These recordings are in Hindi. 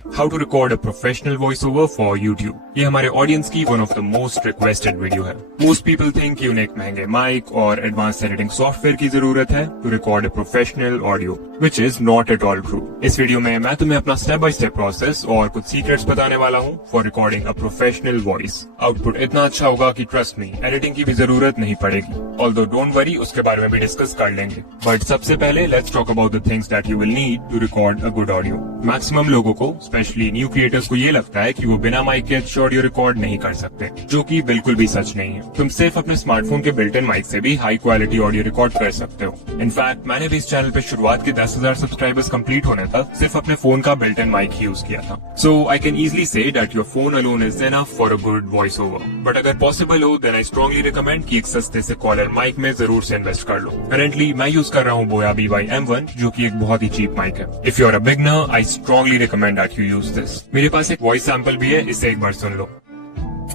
How to record a professional voiceover for YouTube। ये हमारे ऑडियंस की one of the most requested video है। मोस्ट पीपल थिंक कि उन्हें एक महंगे माइक और एडवांस एडिटिंग सॉफ्टवेयर की जरूरत है to record a professional audio, which is not at all true. इस वीडियो में मैं तुम्हें अपना स्टेप बाय स्टेप प्रोसेस और कुछ सीक्रेट्स बताने वाला हूँ for recording a professional voice. Output इतना अच्छा होगा कि ट्रस्ट मी, एडिटिंग की भी जरूरत नहीं पड़ेगी। ऑल्दो डोंट वरी, उसके बारे में भी डिस्कस कर लेंगे। बट सबसे पहले let's talk about the things that you will need to record a good audio. Maximum लोगों को, स्पेशली न्यू क्रिएटर्स को, ये लगता है कि वो बिना माइक के अच्छे ऑडियो रिकॉर्ड नहीं कर सकते, जो कि बिल्कुल भी सच नहीं है। तुम सिर्फ अपने स्मार्टफोन के बिल्ट इन माइक से भी हाई क्वालिटी ऑडियो रिकॉर्ड कर सकते हो। इनफैक्ट मैंने भी इस चैनल पे शुरुआत के 10,000 सब्सक्राइबर्स कंप्लीट होने तक सिर्फ अपने फोन का बिल्ट इन माइक ही यूज किया था। So I can easily say that your phone alone is enough for a good voice over. But अगर पॉसिबल हो देन आई स्ट्रांगली रिकमेंड कि एक सस्ते से कॉलर माइक में जरूर से इन्वेस्ट कर लो। करेंटली मैं यूज कर रहा हूँ बोया BY-M1, जो कि एक बहुत ही चीप माइक है। If you are a beginner I strongly recommend that you use this. मेरे पास एक वॉइस सैंपल भी है, इसे एक बार सुन लो।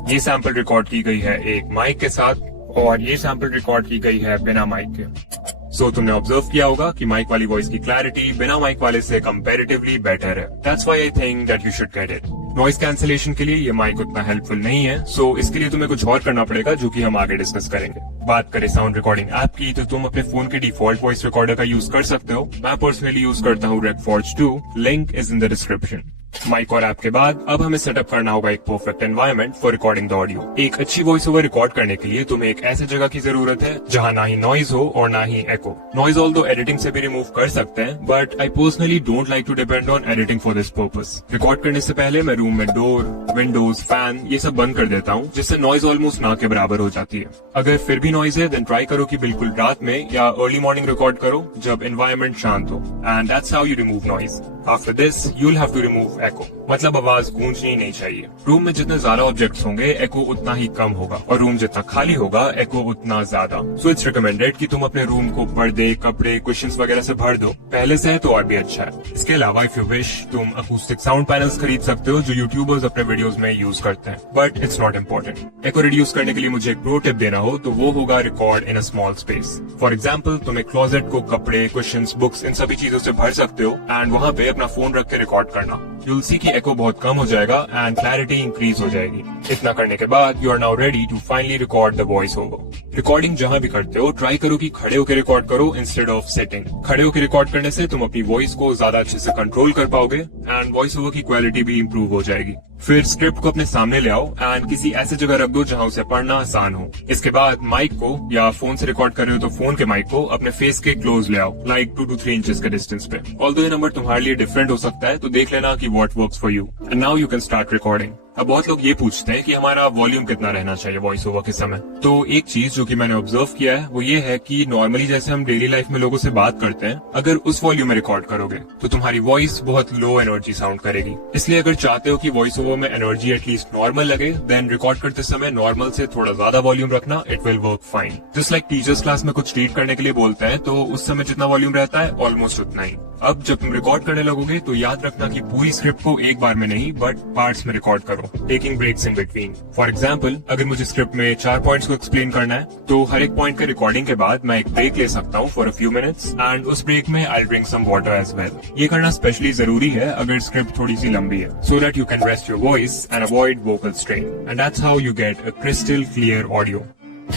ये सैंपल रिकॉर्ड की गई है एक माइक के साथ और ये सैंपल रिकॉर्ड की गई है बिना माइक के। सो तुमने ऑब्जर्व किया होगा कि माइक वाली वॉइस की क्लैरिटी बिना माइक वाले से कंपैरेटिवली बेटर है। That's why I think that you should get it. Noise cancellation के लिए ये माइक उतना हेल्पफुल नहीं है, सो इसके लिए तुम्हें कुछ और करना पड़ेगा, जो कि हम आगे डिस्कस करेंगे। बात करें साउंड रिकॉर्डिंग ऐप की, तो तुम अपने फोन के डिफॉल्ट वॉइस रिकॉर्डर का यूज कर सकते हो। मैं पर्सनली यूज करता हूँ Recforge 2, link is in the description. Mic और ऐप के बाद अब हमें सेटअप करना होगा एक perfect environment for recording the audio. एक अच्छी वॉइस ओवर रिकॉर्ड करने के लिए तुम्हें एक ऐसे जगह की जरूरत है जहां ना ही नॉइज हो और ना ही एको। नॉइज ऑल्दो एडिटिंग से भी रिमूव कर सकते हैं, but I personally don't like to depend on editing for this purpose. Record करने से पहले मैं रूम में डोर, विंडोज, फैन ये सब बंद कर देता हूँ, जिससे नॉइज ऑलमोस्ट ना के बराबर हो जाती है। अगर फिर भी नॉइज है देन ट्राई करो कि बिल्कुल रात में या अर्ली मॉर्निंग रिकॉर्ड करो जब एनवायरनमेंट शांत हो, and that's how you remove noise. After this you will have to remove echo, मतलब आवाज गूंजनी नहीं चाहिए। रूम में जितने ज्यादा ऑब्जेक्ट्स होंगे एको उतना ही कम होगा, और रूम जितना खाली होगा एको उतना ज्यादा। सो इट्स रिकमेंडेड कि तुम अपने रूम को पर्दे, कपड़े, कुशन्स वगैरह से भर दो। पहले से है तो और भी अच्छा है। इसके अलावा इफ यू विश तुम अकूस्टिक साउंड पैनल्स खरीद सकते हो, जो यूट्यूबर्स अपने वीडियोस में यूज करते हैं, but it's not important. Echo reduce करने के लिए मुझे एक प्रो टिप देना हो तो वो होगा record in a small space. For example तुम एक क्लोजेट को कपड़े, कुशन्स, बुक्स इन सभी चीजों से भर सकते हो, एंड वहाँ पे अपना फोन रख के रिकॉर्ड करना। You'll see कि एको बहुत कम हो जाएगा एंड क्लैरिटी इंक्रीज हो जाएगी। इतना करने के बाद you are now ready to finally record the voice over. Recording जहां भी करते हो ट्राई करो कि खड़े होकर रिकॉर्ड करो इंस्टेड ऑफ सिटिंग। खड़े होकर रिकॉर्ड करने से तुम अपनी वॉइस को ज्यादा अच्छे से कंट्रोल कर पाओगे एंड वॉइस ओवर की क्वालिटी भी इंप्रूव हो जाएगी। फिर स्क्रिप्ट को अपने सामने ले आओ एंड किसी ऐसे जगह रख दो जहां उसे पढ़ना आसान हो। इसके बाद माइक को, या फोन से रिकॉर्ड कर रहे हो तो फोन के माइक को अपने फेस के क्लोज ले आओ, लाइक 2 to 3 इंचेस के डिस्टेंस पे। ऑल्दो ये नंबर तुम्हारे लिए डिफरेंट हो सकता है, तो देख लेना कि what works for you. And now you can start recording. अब बहुत लोग ये पूछते हैं कि हमारा वॉल्यूम कितना रहना चाहिए वॉइस ओवर के समय। तो एक चीज जो कि मैंने ऑब्जर्व किया है वो ये है कि नॉर्मली जैसे हम डेली लाइफ में लोगों से बात करते हैं, अगर उस वॉल्यूम में रिकॉर्ड करोगे तो तुम्हारी वॉइस बहुत लो एनर्जी साउंड करेगी। इसलिए अगर चाहते हो कि वॉइस ओवर में एनर्जी एटलीस्ट नॉर्मल लगे, देन रिकॉर्ड करते समय नॉर्मल से थोड़ा ज्यादा वॉल्यूम रखना, it will work fine. Just like teachers class में कुछ रीड करने के लिए बोलते हैं तो उस समय जितना वॉल्यूम रहता है ऑलमोस्ट उतना ही। अब जब तुम रिकॉर्ड करने लगोगे तो याद रखना कि पूरी स्क्रिप्ट को एक बार में नहीं बट पार्ट्स में रिकॉर्ड करो, taking breaks in between. For example अगर मुझे स्क्रिप्ट में 4 पॉइंट्स को एक्सप्लेन करना है तो हर एक पॉइंट के रिकॉर्डिंग के बाद मैं एक ब्रेक ले सकता हूँ for a few minutes, and उस ब्रेक में I drink some water as well. ये करना स्पेशली जरूरी है अगर स्क्रिप्ट थोड़ी सी लंबी है, so that you can rest your voice and avoid vocal strain, and that's how you get a crystal clear audio.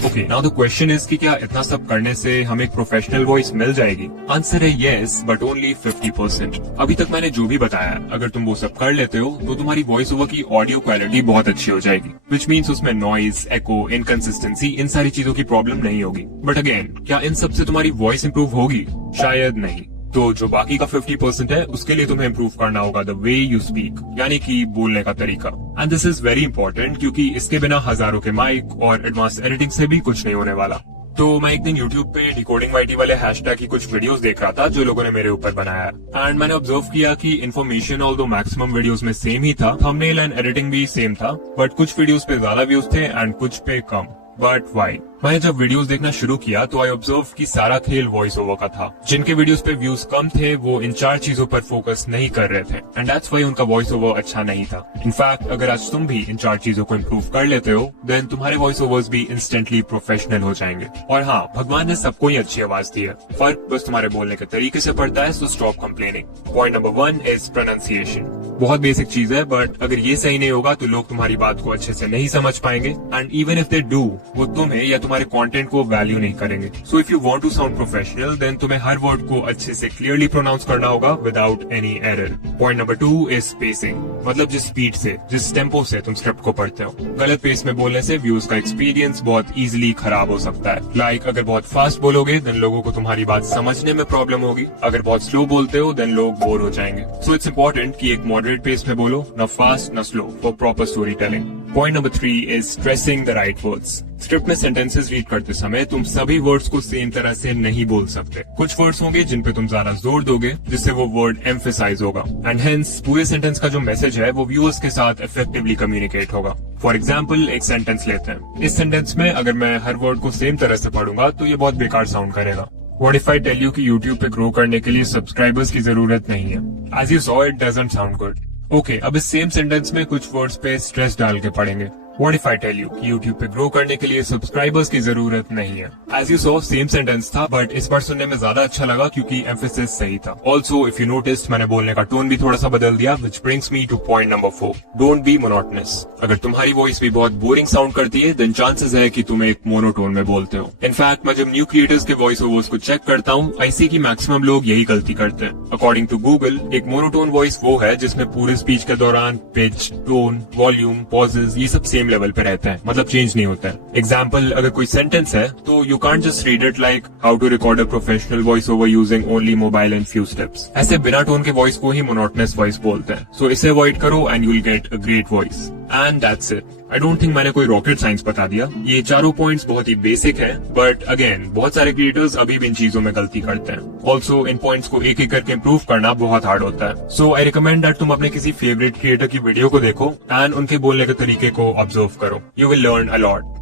Okay, now the question is कि क्या इतना सब करने से हमें एक प्रोफेशनल वॉइस मिल जाएगी? आंसर है येस, बट ओनली 50%। अभी तक मैंने जो भी बताया, अगर तुम वो सब कर लेते हो तो तुम्हारी वॉइस ओवर की ऑडियो क्वालिटी बहुत अच्छी हो जाएगी, विच मीन्स उसमें नॉइज, एको, इनकंसिस्टेंसी, इन सारी चीजों की प्रॉब्लम नहीं होगी। बट अगेन, क्या इन सब से तुम्हारी वॉइस इंप्रूव होगी? शायद नहीं। तो जो बाकी का 50% है उसके लिए तुम्हें इम्प्रूव करना होगा द वे यू स्पीक, यानी कि बोलने का तरीका। And this is very important क्योंकि इसके बिना हजारों के माइक और एडवांस एडिटिंग से भी कुछ नहीं होने वाला। तो मैं एक दिन YouTube पे डिकोडिंग वाईटी वाले हैशटैग की कुछ वीडियोस देख रहा था जो लोगों ने मेरे ऊपर बनाया, एंड मैंने ऑब्जर्व किया कि इन्फॉर्मेशन ऑल्दो मैक्सिमम वीडियोस में सेम ही था, थंबनेल एंड एडिटिंग भी सेम था, बट कुछ वीडियोस पे ज्यादा व्यूज थे एंड कुछ पे कम। But why? मैंने जब वीडियोस देखना शुरू किया तो आई ऑब्जर्व कि सारा खेल वॉइस ओवर का था। जिनके वीडियोस पे व्यूज कम थे वो इन 4 चीजों पर फोकस नहीं कर रहे थे एंड दैट्स व्हाई उनका वॉइस ओवर अच्छा नहीं था। इनफैक्ट अगर आज तुम भी इन 4 चीजों को इम्प्रूव कर लेते हो देन तुम्हारे वॉइस ओवर्स भी इंस्टेंटली प्रोफेशनल हो जाएंगे। और हाँ, भगवान ने सबको ही अच्छी आवाज दी है, फर्क बस तुम्हारे बोलने के तरीके से पड़ता है। So stop complaining. Point number 1 is pronunciation. बहुत बेसिक चीज है बट अगर ये सही नहीं होगा तो लोग तुम्हारी बात को अच्छे से नहीं समझ पाएंगे and even if they do वो तुम्हें या तुम्हारे कंटेंट को वैल्यू नहीं करेंगे। So if you want to sound professional then तुम्हें हर वर्ड को अच्छे से क्लियरली प्रोनाउंस करना होगा without any error. Point number 2 is spacing, मतलब जिस स्पीड से जिस टेम्पो से तुम स्क्रिप्ट को पढ़ते हो। गलत पेस में बोलने से व्यूज का एक्सपीरियंस बहुत इजीली खराब हो सकता है। लाइक अगर बहुत फास्ट बोलोगे देन लोगों को तुम्हारी बात समझने में प्रॉब्लम होगी, अगर बहुत स्लो बोलते हो देन लोग बोर हो जाएंगे। सो इट्स इंपॉर्टेंट कि एक मॉडरेट पेस में बोलो, न फास्ट न slow, for proper story telling. Point number 3 is stressing the right words. Script में सेंटेंसेस रीड करते समय तुम सभी वर्ड्स को सेम तरह से नहीं बोल सकते। कुछ वर्ड्स होंगे जिन पे तुम ज्यादा जोर दोगे जिससे वो वर्ड एम्फेसाइज होगा एंड हेंस पूरे सेंटेंस का जो मैसेज है वो व्यूअर्स के साथ इफेक्टिवली कम्युनिकेट होगा। फॉर एग्जाम्पल एक सेंटेंस लेते हैं। इस सेंटेंस में अगर मैं हर वर्ड को सेम तरह से पढ़ूंगा तो ये बहुत बेकार साउंड करेगा। What if I tell you कि YouTube पे ग्रो करने के लिए सब्सक्राइबर्स की जरूरत नहीं है? As you saw, it doesn't sound good. Okay, अब इस सेम सेंटेंस में कुछ वर्ड्स पे स्ट्रेस डाल के पढ़ेंगे। What if I tell you कि YouTube पे ग्रो करने के लिए सब्सक्राइबर्स की जरूरत नहीं है? As you saw, same sentence था बट इस बार सुनने में ज्यादा अच्छा लगा क्योंकि एम्फेसिस सही था। Also, if you noticed, मैंने बोलने का टोन भी थोड़ा सा बदल दिया, which brings me to point number 4. Don't be monotonous. अगर तुम्हारी वॉइस भी बहुत बोरिंग साउंड करती है देन चांसेस है कि तुम एक मोनोटोन में बोलते हो। इनफैक्ट मैं जब न्यू क्रिएटर्स के वॉइस ओवर्स को चेक करता हूँ आई सी कि मैक्सिमम लोग यही गलती करते हैं। अकॉर्डिंग टू गूगल एक मोनोटोन वॉइस वो है जिसमें पूरे स्पीच के दौरान पिच, टोन, वॉल्यूम, पॉजेज ये सब सेम लेवल पे रहता है, मतलब चेंज नहीं होता है। एग्जाम्पल, अगर कोई सेंटेंस है तो you can't just read it like how to record a professional voice over using only mobile and few steps. ऐसे बिना टोन के वॉइस को ही मोनोटोनस वॉइस बोलते हैं। सो इसे अवॉइड करो and you will get a great voice and that's it. I don't think मैंने कोई रॉकेट साइंस बता दिया। ये चारों पॉइंट्स बहुत ही बेसिक है बट अगेन बहुत सारे क्रिएटर्स अभी भी इन चीजों में गलती करते हैं। ऑल्सो इन पॉइंट्स को एक एक करके इम्प्रूव करना बहुत हार्ड होता है। सो आई रिकमेंड दैट तुम अपने किसी फेवरेट क्रिएटर की वीडियो को देखो एंड उनके बोलने के तरीके को ऑब्जर्व करो। You will learn a lot.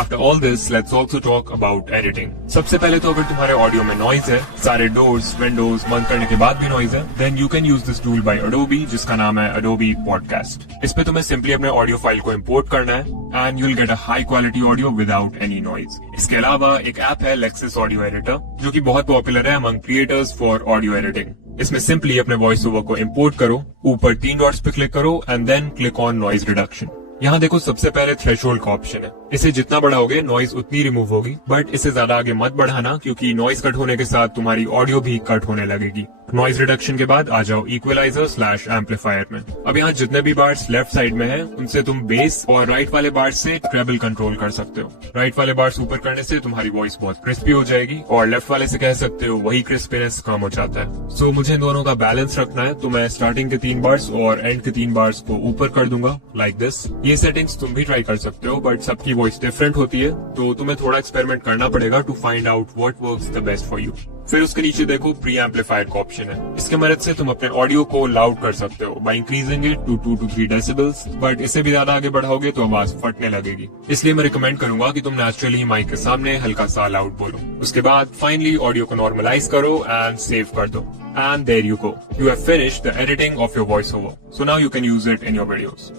After all this, let's also talk about editing. सबसे पहले तो अगर तुम्हारे ऑडियो में नॉइज है, सारे डोर्स, विंडोज बंद करने के बाद भी नॉइज है, then you can use this tool by Adobe जिसका नाम है Adobe Podcast. इस पे तुम्हें सिंपली अपने ऑडियो फाइल को इम्पोर्ट करना है and you'll get a high quality audio without any noise. इसके अलावा एक ऐप है Lexis Audio Editor जो कि बहुत पॉपुलर है among creators for audio editing. इसमें सिंपली अपने वॉइस ओवर को इम्पोर्ट करो, ऊपर 3 डॉट्स पे क्लिक करो and then click on noise reduction. यहाँ देखो सबसे पहले थ्रेशोल्ड का ऑप्शन है। इसे जितना बढ़ाओगे नॉइज उतनी रिमूव होगी बट इसे ज्यादा आगे मत बढ़ाना क्योंकि नॉइज कट होने के साथ तुम्हारी ऑडियो भी कट होने लगेगी। नॉइज रिडक्शन के बाद आ जाओ इक्वलाइजर/एम्पलीफायर में। अब यहाँ जितने भी बार्स लेफ्ट साइड में हैं उनसे तुम बेस और राइट वाले बार्स से ट्रेबल कंट्रोल कर सकते हो। राइट वाले बार्स ऊपर करने से तुम्हारी वॉइस बहुत क्रिस्पी हो जाएगी और लेफ्ट वाले से कह सकते हो वही क्रिस्पीनेस कम हो जाता है। सो मुझे इन दोनों का बैलेंस रखना है तो मैं स्टार्टिंग के 3 बार्स और एंड के 3 बार्स को ऊपर कर दूंगा लाइक दिस। ये सेटिंग्स तुम भी ट्राई कर सकते हो बट सबकी वॉइस डिफरेंट होती है तो तुम्हें थोड़ा एक्सपेरिमेंट करना पड़ेगा to find out what works the best for you. फिर उसके नीचे देखो प्री एम्पलीफायर का ऑप्शन है। इसके मदद से तुम अपने ऑडियो को लाउड कर सकते हो by increasing it to 2 to 3 decibels but इसे भी ज्यादा आगे बढ़ाओगे तो आवाज फटने लगेगी। इसलिए मैं रिकमेंड करूंगा कि तुम नेचुरली माइक के सामने हल्का सा लाउड बोलो। उसके बाद फाइनली ऑडियो को नॉर्मलाइज करो एंड सेव कर दो and there you go, you have finished the editing of your voice over. So now you can use it in your videos.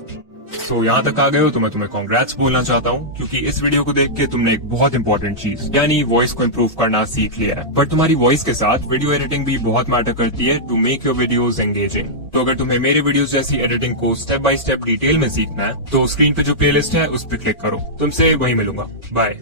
So यहाँ तक आ गए हो तो मैं तुम्हें कांग्रेट्स बोलना चाहता हूँ क्योंकि इस वीडियो को देख के तुमने एक बहुत इंपॉर्टेंट चीज यानी वॉइस को इम्प्रूव करना सीख लिया है। बट तुम्हारी वॉइस के साथ वीडियो एडिटिंग भी बहुत मैटर करती है to make your videos engaging. तो अगर तुम्हें मेरे वीडियोस जैसी एडिटिंग को स्टेप बाय स्टेप डिटेल में सीखना है तो स्क्रीन पे जो प्लेलिस्ट है उस पर क्लिक करो। तुमसे वहीं मिलूंगा। बाय।